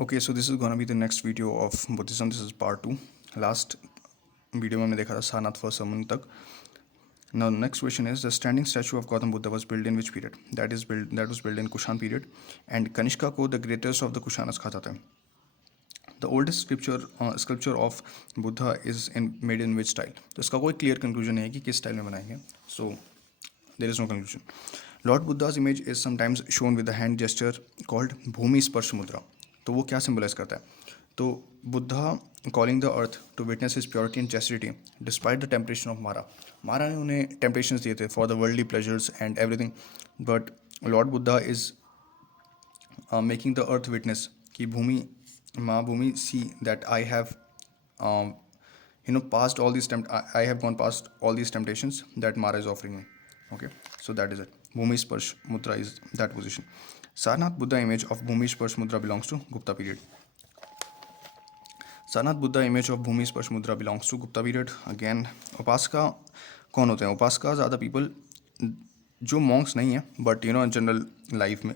Okay, so this is gonna be the next video of Buddhism. This is part 2. Last video में हमने देखा था Sarnath first sermon तक. Now next question is the standing statue of Gautam Buddha was built in which period? That was built in Kushan period, and Kanishka को the greatest of the Kushanas कहा जाता है. The oldest sculpture of Buddha is made in which style? तो इसका कोई clear conclusion नहीं है कि किस style में बनाएंगे. So there is no conclusion. Lord Buddha's image is sometimes shown with a hand gesture called Bhumi Sparsh Mudra. तो वो क्या सिंबलाइज करता है? तो Buddha calling the earth to witness his purity and chastity despite the temptation of Mara ने उन्हें temptations दिए थे for the worldly pleasures and everything, but lord Buddha is making the earth witness कि Bhumi see that I have passed all these I have gone past all these temptations that Mara is offering me. Okay, so that is it. Bhumi Sparsh Mudra is that position. Sarnath Buddha image of Bhumi Sparsh Mudra belongs to Gupta period. Sarnath Buddha image of Bhumi Sparsh Mudra belongs to Gupta period. Again, उपासका कौन होते हैं? उपासका ज़्यादा people जो Monks नहीं है but general life में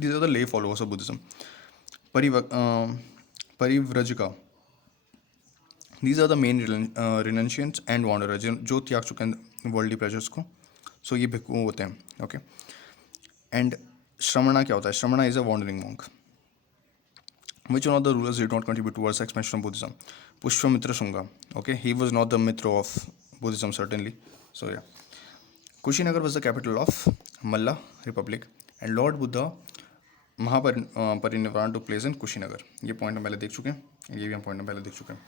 these are the lay followers of Buddhism. परिव्रजका, these are the main renunciants and wanderers जो त्याग चुके हैं वर्ल्डली प्लेजर्स को. सो ये भिक्खु होते हैं. ओके, एंड श्रमणा क्या होता है? Shramana is a wandering monk. Which one of the rulers did not contribute towards the expansion of Buddhism? Pushpamitra Shunga. Okay, he was not the Mitra of Buddhism certainly. So yeah, Kushinagar was the capital of Malla Republic, and Lord Buddha Mahaparinirvan took place in Kushinagar. ये point हम पहले देख चुके हैं, ये भी हम point हम पहले देख चुके हैं.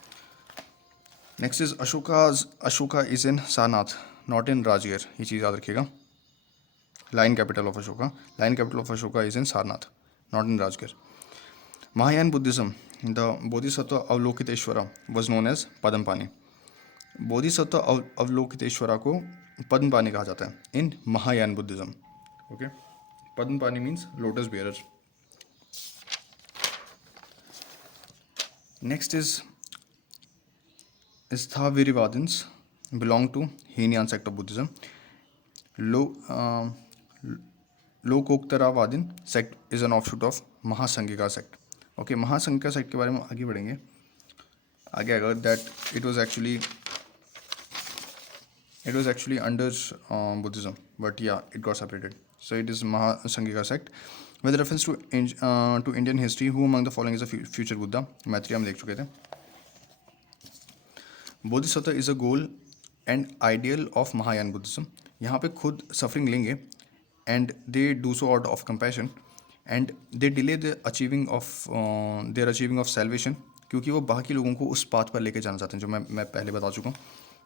Next is Ashoka is in Sarnath not in Rajgir. ये चीज़ याद रखिएगा. Lion capital of Ashoka is in Sarnath not in Rajgir. Mahayana Buddhism, the Bodhisattva Avalokiteshvara was known as Padmapani. Bodhisattva Avalokiteshvara को पद्मपानी कहा जाता है in Mahayana Buddhism. Okay, Padmapani means lotus bearer. Next is Sthavirivadins belong to Heenyan sect of Buddhism. Lokoktaravadin sect is an offshoot of Mahasangika sect. Okay, Mahasangika sect के बारे में आगे बढ़ेंगे. आगे आएगा that it was actually under Buddhism, but yeah, it got separated. So it is Mahasangika sect. With reference to Indian history, who among the following is a future Buddha? Maitreya हम देख चुके थे. Bodhisattva is a goal and ideal of Mahayana Buddhism. यहाँ पे खुद suffering लेंगे and they do so out of compassion and they delay the achieving of salvation, क्योंकि वो बाकी लोगों को उस पाथ पर लेके जाना चाहते हैं जो मैं पहले बता चुका हूँ.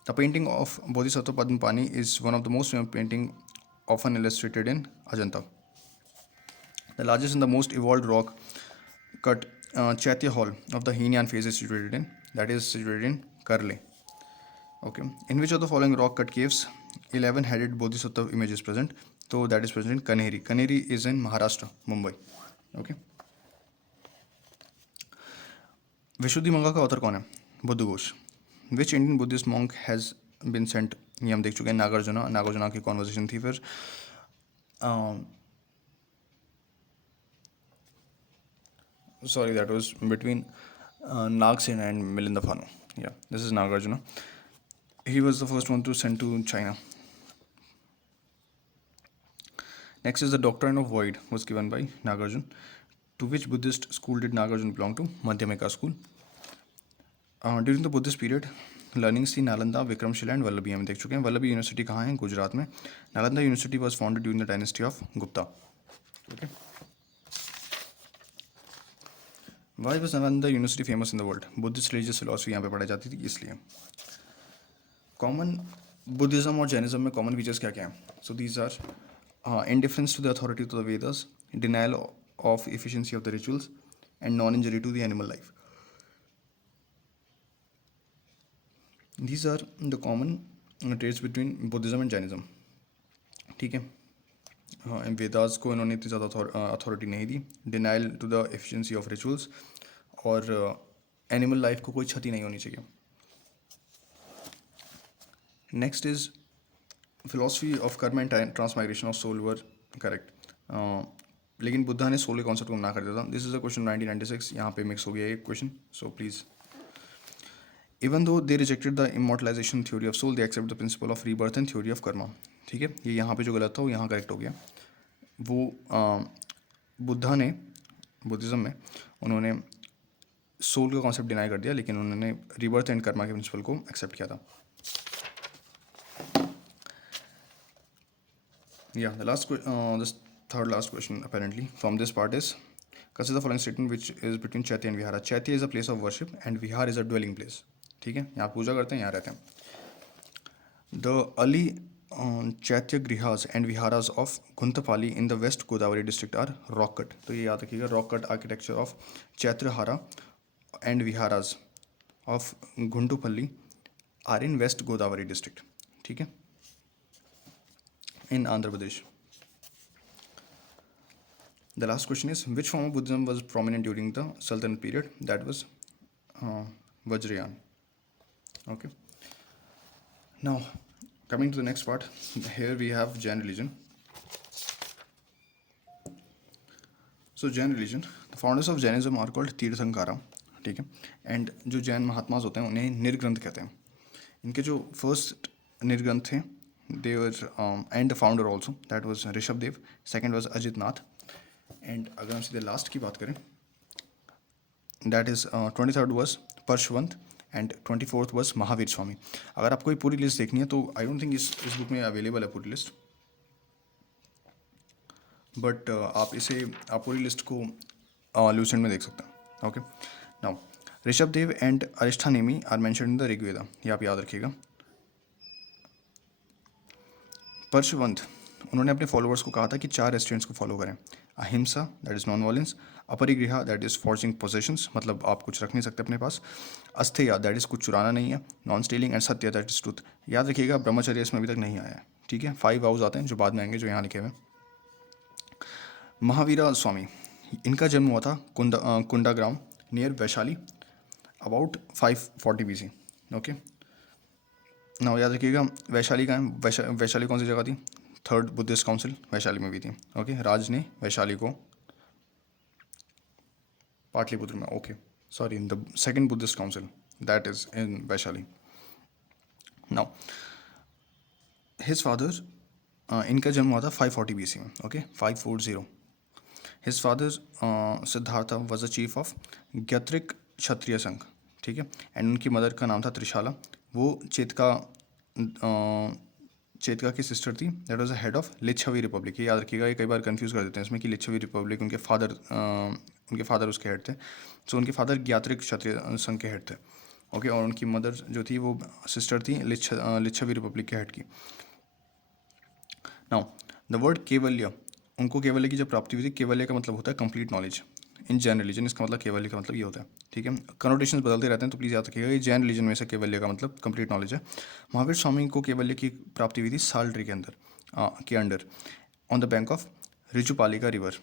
The painting of Bodhisattva Padmapani is one of the most painting often illustrated in Ajanta. The largest and the most evolved rock cut chaitya hall of the Hinayana phase is situated in Karle. Okay, in which of the following rock cut caves 11-headed bodhisattva image is present? So that is present in Kanheri. Kanheri is in Maharashtra, Mumbai. Okay. विशुद्धि मंगा का author कौन है? Buddha Ghosh. Which Indian Buddhist monk has been sent? ये हम देख चुके हैं. नागार्जुना की कॉन्वर्सेशन थी. फिर sorry, that was between Nagsen and Milinda Phanu. Yeah, this is Nagarjuna. He was the first one to send to China. Next is the doctrine of void was given by Nagarjuna. To which Buddhist school did Nagarjuna belong to? Madhyamika school. During the Buddhist period, learnings थी Nalanda, Vikramshila and Vallabhi. हम देख चुके हैं. Vallabhi university कहाँ है? गुजरात में. Nalanda university was founded during the dynasty of Gupta. Okay. Why was Nalanda university famous in the world? Buddhist religious philosophy यहाँ पे पढ़ाई जाती थी इसलिए. कॉमन बुद्धिज्म और जैनिज्म में कॉमन फीचर्स क्या क्या हैं? So these are indifference to the authority of the Vedas, denial of efficiency of the rituals and non injury to the animal life. These are the common trades between Buddhism and Jainism. ठीक है. वेदास को इन्होंने इतनी ज़्यादा authority नहीं दी. Denial to the efficiency of rituals और animal life को कोई क्षति नहीं होनी चाहिए. Next is philosophy of karma and transmigration of soul were correct. लेकिन बुद्धा ने सोल के कॉन्सेप्ट को मना कर दिया था. This is a question 1996. यहाँ पे मिक्स हो गया एक question, so please. Even though they rejected the immortalization theory of soul, they accept the principle of rebirth and theory of karma. ठीक है, ये यहाँ पे जो गलत था वो यहाँ करेक्ट हो गया. वो बुद्धा ने बुद्धिज़्म में उन्होंने सोल का कॉन्सेप्ट डिनाई कर दिया, लेकिन उन्होंने रीबर्थ एंड कर्मा के प्रिंसिपल को एक्सेप्ट किया था. Yeah, the third last question apparently from this part is, consider the following statement which is between Chaitya and Vihara. Chaitya is a place of worship and Vihar is a dwelling place. ठीक है, यहाँ पूजा करते हैं, यहाँ रहते हैं. The early Chaitya Grihas and Viharas of Guntapali in the West Godavari district are rock cut. तो ये याद रखिएगा, rock cut architecture of Chaitrahara and Viharas of Guntupalli are in West Godavari district. ठीक है, in Andhra Pradesh. The last question is, which form of Buddhism was prominent during the Sultanate period? That was Vajrayana. Okay. Now, coming to the next part, here we have Jain religion. So Jain religion, the founders of Jainism are called Tirthankara. ठीक है, and जो जैन महात्माज होते हैं उन्हें निर्ग्रंथ कहते हैं. इनके जो फर्स्ट निर्ग्रंथ थे, they were and the founder also, that was Rishabhdev. Second was Ajit Nath. And अगर हम सीधे लास्ट की बात करें, that is 23rd was Parshvanath and 24th was Mahavir Swami. अगर आपको ये पूरी लिस्ट देखनी है तो आई डोंट थिंक इस बुक में अवेलेबल है पूरी लिस्ट, बट आप पूरी लिस्ट को लूसेंट में देख सकते हैं. Okay, now Rishabhdev and Arishtanemi are mentioned in the Rigveda, ये आप याद रखिएगा. परशुवंत, उन्होंने अपने फॉलोअर्स को कहा था कि 4 रेस्ट्रेंट्स को फॉलो करें. Ahimsa, that is non violence. Aparigraha, that is forging possessions, मतलब आप कुछ रख नहीं सकते अपने पास. अस्थेय, दैट इज़ कुछ चुराना नहीं है. Non stealing. एंड सत्य, दैट इज़ ट्रूथ. याद रखिएगा, ब्रह्मचर्य इसमें अभी तक नहीं आया है. ठीक है, 5 वाउज आते हैं जो बाद में आएंगे, जो यहाँ लिखे हुए. महावीरा स्वामी, इनका जन्म हुआ था Kundagram near Vaishali about 540 BC. Okay, ना याद रखिएगा वैशाली का है. वैशाली कौन सी जगह थी? 3rd बुद्धिस्ट काउंसिल वैशाली में भी थी. ओके, राज ने वैशाली को पाटलिपुत्र में. Okay, sorry, in the 2nd Buddhist council, that is in Vaishali. Now his father, इनका जन्म हुआ था 540 BC में. Okay, 540. His father Siddhartha was the chief of Jnatrika Kshatriya sangha. ठीक है, एंड उनकी मदर का नाम था त्रिशाला. वो चेतका की सिस्टर थी. That was the head of Licchavi republic. ये याद रखिएगा, ये कई बार कंफ्यूज कर देते हैं इसमें कि लिच्छवी रिपब्लिक उनके फादर उसके हेड थे. सो उनके फादर ज्ञात्रिक क्षत्रिय संघ के हेड थे. ओके, और उनकी मदर जो थी वो सिस्टर थी लिच्छवी रिपब्लिक के हेड की. नाउ द वर्ड केवल्य, उनको केवल्य की जब प्राप्ति हुई थी, केवल्य का मतलब होता है कंप्लीट नॉलेज. इन जैन रिलीजन इसका मतलब केवल्य का मतलब ये होता है. ठीक है, कनोटेशंस बदलते रहते हैं तो प्लीज़ याद रखिएगा, ये जैन रिलीजन में से केवल्य का मतलब कंप्लीट नॉलेज है. महावीर स्वामी को केवल्य की प्राप्ति हुई थी साल ट्री के under on the bank of Rijupalika river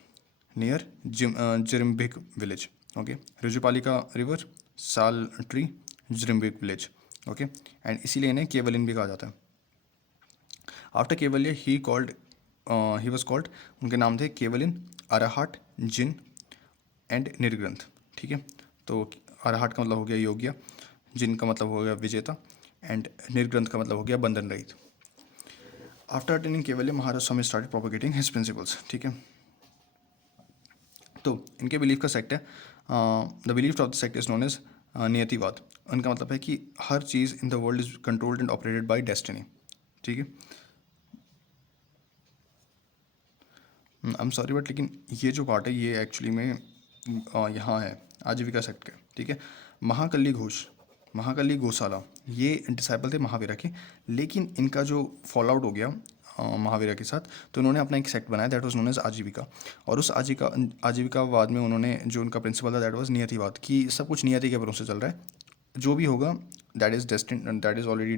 near Jrimbhik village. Okay, Rijupalika river, sal tree, Jrimbhik village. Okay, and इसीलिए इन्हें केवलिन भी कहा जाता है. After Kaivalya he was called, उनके नाम थे केवलिन, अरहट, जिन एंड निर्ग्रंथ. ठीक है, तो अरहट का मतलब हो गया योग्य, जिन का मतलब हो गया विजेता, एंड निर्ग्रंथ का मतलब हो गया बंधन रहित. After attending Kaivalya, Maharaj Swami started propagating his principles. ठीक है, तो इनके बिलीफ का सेक्ट है, the belief of the sect is known as Niyativad. उनका मतलब है कि हर चीज़ in the world is controlled and operated by destiny. ठीक है, आई एम सॉरी बट लेकिन ये जो पार्ट है ये एक्चुअली में यहाँ है आजीविका सेक्ट के. ठीक है, महाकली गोशाला, ये डिसाइपल थे महावीरा के, लेकिन इनका जो फॉल आउट हो गया महावीरा के साथ, तो उन्होंने अपना एक सेक्ट बनाया, दैट वाज नोन एज आजीविका. और उस आजीविकावाद में उन्होंने जो उनका प्रिंसिपल था दैट वाज नियतिवाद, कि सब कुछ नियति के भरोसे चल रहा है, जो भी होगा that is destiny, that is already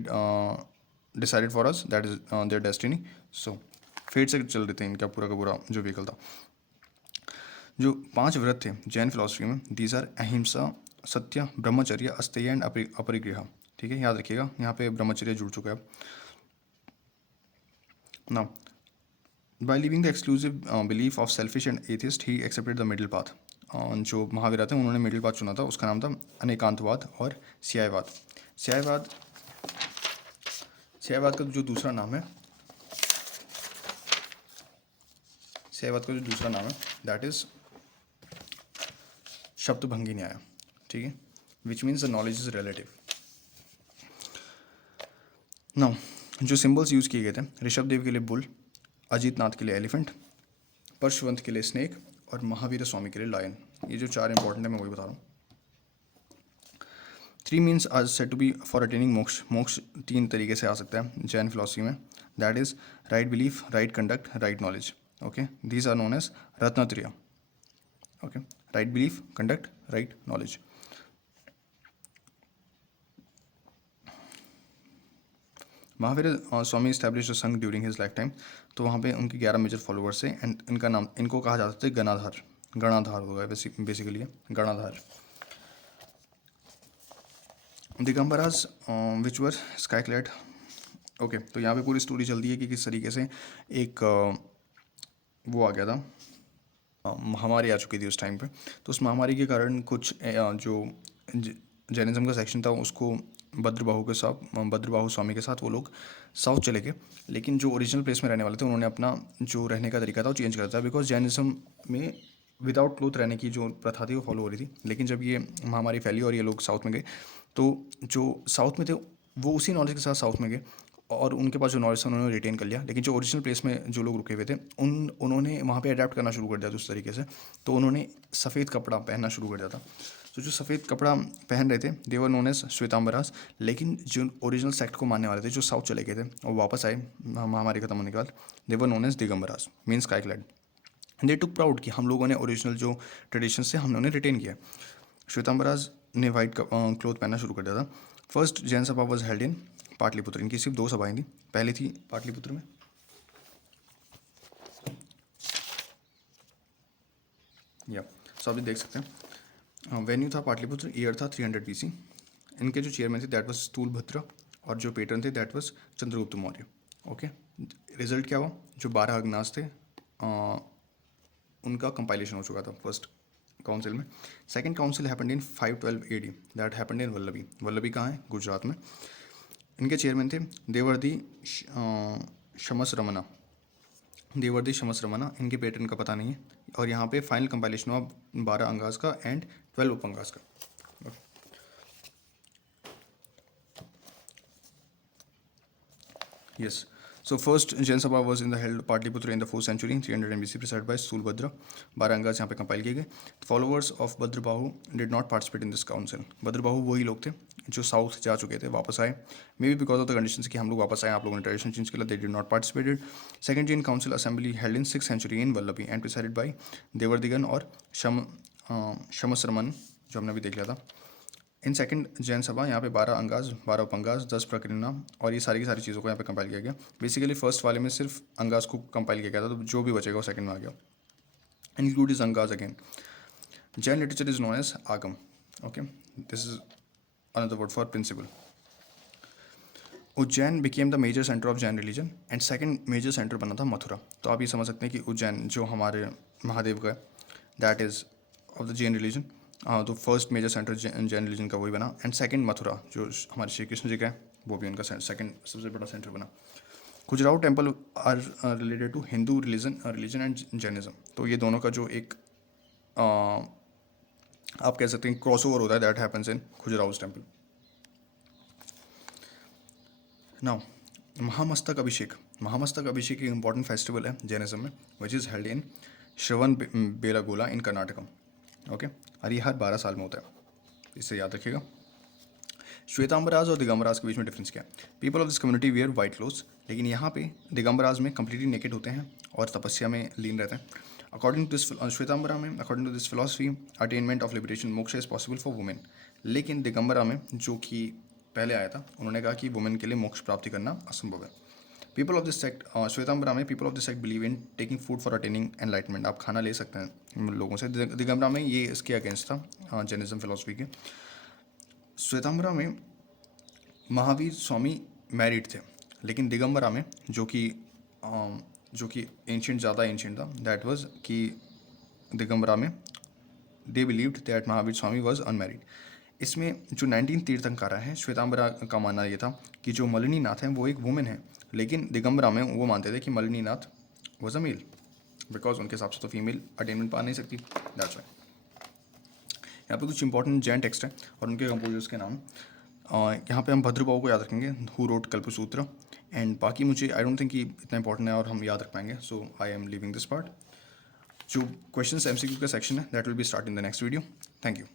decided for us, that is their destiny. So fate से चल रहे थे इनका पूरा का पूरा जो व्हीकल था. जो 5 व्रत थे जैन फिलॉसफी में, दीज आर अहिंसा, सत्य, ब्रह्मचर्य, अस्तेय एंड अपरिग्रह. ठीक है, याद रखिएगा, यहाँ पे ब्रह्मचर्य जुड़ चुका है. Now By leaving the exclusive belief of selfish and atheist, he accepted the middle path. जो महावीर थे उन्होंने मिडिल पाथ चुना था, उसका नाम था अनेकांतवाद और स्यायवाद. स्यायवाद स्यायवाद का जो दूसरा नाम है स्यायवाद का जो दूसरा नाम है दैट इज शब्दभंगी न्याय. ठीक है, which means the knowledge is relative. Now जो सिंबल्स यूज़ किए गए थे, ऋषभ देव के लिए बुल, अजीत नाथ के लिए एलिफेंट, परशुवंत के लिए स्नेक और महावीर स्वामी के लिए लायन. ये जो चार इंपॉर्टेंट है मैं वही बता रहा हूँ. 3 means are said to be for attaining moksha. Moksha 3 तरीके से आ सकता है जैन फिलोसफी में. That is right belief, right conduct, right knowledge. Okay, these are known as Ratnatraya. Okay, right belief, conduct, right knowledge. Mahavir Swami establish sangha during his life time. तो वहाँ पे उनके 11 मेजर फॉलोअर्स थे एंड इनको कहा जाता था गणाधार. गणाधार होगा बेसिकली गणाधार. दिगंबराज विच वर स्काई क्लैड. ओके, तो यहाँ पे पूरी स्टोरी चलती है कि किस तरीके से एक वो आ गया था, महामारी आ चुकी थी उस टाइम पे. तो उस महामारी के कारण कुछ जो जैनिज्म का सेक्शन था उसको भद्रबाहु स्वामी के साथ वो लोग साउथ चले गए. लेकिन जो ओरिजिनल प्लेस में रहने वाले थे उन्होंने अपना जो रहने का तरीका था वो चेंज कर दिया, बिकॉज जैनिज्म में विदाउट क्लोथ रहने की जो प्रथा थी वो फॉलो हो रही थी. लेकिन जब ये महामारी फैली और ये लोग साउथ में गए तो जो साउथ में थे वो उसी नॉलेज के साथ साउथ में गए और उनके पास जो नॉलेज था उन्होंने रिटेन कर लिया. लेकिन जो ओरिजिनल प्लेस में जो लोग रुके हुए थे उन्होंने वहाँ पे अडेप्ट करना शुरू कर दिया था उस तरीके से. तो उन्होंने सफ़ेद कपड़ा पहनना शुरू कर दिया था. तो जो सफ़ेद कपड़ा पहन रहे थे देवर नोन एज श्वेतांबराज. लेकिन जो ओरिजिनल सेक्ट को मानने वाले थे जो साउथ चले गए थे और वापस आए महामारी खत्म होने के बाद, they were known as Digambaras means sky clad. They took proud कि हम लोगों ने ओरिजिनल जो ट्रेडिशन से हमने उन्हें रिटेन किया. श्वेतांबराज ने वाइट क्लोथ पहनना शुरू कर दिया था. फर्स्ट जैन सभा वॉज हेल्ड इन पाटलिपुत्र. इनकी सिर्फ 2 सभाएं थी. पहली थी पाटलिपुत्र में, या सो आप देख सकते हैं वेन्यू था पाटलिपुत्र. ईयर था 300 BC. इनके जो चेयरमैन थे दैट वाज स्थूलभद्र और जो पेटर्न थे that was Chandragupta Maurya. Okay, result क्या हुआ, जो 12 अग्नास थे उनका कंपाइलेशन हो चुका था फर्स्ट काउंसिल में. Second council happened in 512 AD. That happened in Vallabhi. Vallabhi कहाँ है, गुजरात में. इनके चेयरमैन थे देवर्दी शमस रमना. इनके पेटर्न का पता नहीं है. और यहाँ पे फाइनल कंपाइलेशन हुआ 12 अंगास का एंड 12 उपअंगास का. Yes. So first Jain Sabha was in the held Patliputra in the 4th century, 300 BC, presided by Sulbhadra. 12 angas यहाँ पे कंपाइल किए गए. Followers of Bhadrabahu did not participate in this council. Bhadrabahu वही लोग थे जो साउथ जा चुके थे, वापस आए. May be because of the conditions कि हम लोग वापस आए, आप लोगों ने ट्रेडिशन चेंज किया. They did not participated. Second Jain council assembly held in 6th century in Vallabhi and presided by Devardhigani और शमसरमन, जो हमने अभी देख लिया था. इन सेकंड जैन सभा यहाँ पे 12 अंगास, 12 उपअंगास, 10 प्रकरणा और ये सारी की सारी चीज़ों को यहाँ पे कंपाइल किया गया. बेसिकली फर्स्ट वाले में सिर्फ अंगास को कंपाइल किया गया था, तो जो भी बचेगा वो सेकंड में आ गया. Include is Angas again. Jain literature is known as Agam. Okay, this is another word for principle. Ujjain became the major centre of Jain religion and second major centre बना था मथुरा. तो आप ये समझ सकते हैं कि उज्जैन जो हमारे महादेव का है that is of the Jain religion. तो first major centre Jain religion का वही बना. एंड सेकंड मथुरा जो हमारे श्री कृष्ण जी का है वो भी उनका सेकंड सबसे बड़ा सेंटर बना. Khajuraho temple are related to Hindu religion and Jainism. तो ये दोनों का जो एक आप कह सकते हैं क्रॉस ओवर होता है that happens in Khajuraho temple. Now Mahamastak Abhishek. Mahamastak Abhishek एक इंपॉर्टेंट फेस्टिवल है जैनिज्म में which is held in Shravana Belagola in Karnataka. Okay, और ये हर 12 साल में होता है, इससे याद रखिएगा. श्वेतांबराज और दिगंबराज के बीच में डिफरेंस क्या है. People of this community wear white clothes. लेकिन यहाँ पे दिगंबराज में कंप्लीटली नेकेड होते हैं और तपस्या में लीन रहते हैं. अकॉर्डिंग टू दिस श्वेतांबरा में according to this philosophy attainment of liberation moksha is possible for women. लेकिन दिगंबरा में जो कि पहले आया था उन्होंने कहा कि वुमेन के लिए मोक्ष प्राप्ति करना असंभव है. पीपल ऑफ दिस सेक्ट श्वेतांबरा में people of this sect believe in taking food for attaining enlightenment. आप खाना ले सकते हैं लोगों से. दिगंबरा में ये इसके अगेंस्ट था जैनिज्म फिलोसफी के. श्वेतांबरा में महावीर स्वामी मैरिड थे, लेकिन दिगंबरा में जो कि जो कि एंशियंट, ज़्यादा एंशियंट था, दैट वाज कि दिगंबरा में they believed that Mahavir Swami was unmarried. इसमें जो 19 तीर्थंकरा हैं, श्वेतांबरा का मानना ये था कि जो मलिनी नाथ हैं वो एक वुमेन है, लेकिन दिगंबरा में वो मानते थे कि मलिनी नाथ वॉज अ मेल, बिकॉज उनके हिसाब से तो फीमेल अटेनमेंट पा नहीं सकती, दैट्स वाई। यहाँ पे कुछ इंपॉर्टेंट जैन टेक्स्ट है और उनके कंपोजर्स के नाम। यहाँ पे हम भद्रबाहु को याद रखेंगे, हु रोट कल्पसूत्र, एंड बाकी मुझे आई डोंट थिंक कि इतना इंपॉर्टेंट है और हम याद रख पाएंगे, so I am living this part. जो क्वेश्चंस एमसीक्यू का सेक्शन है that will be start in the next video. Thank you.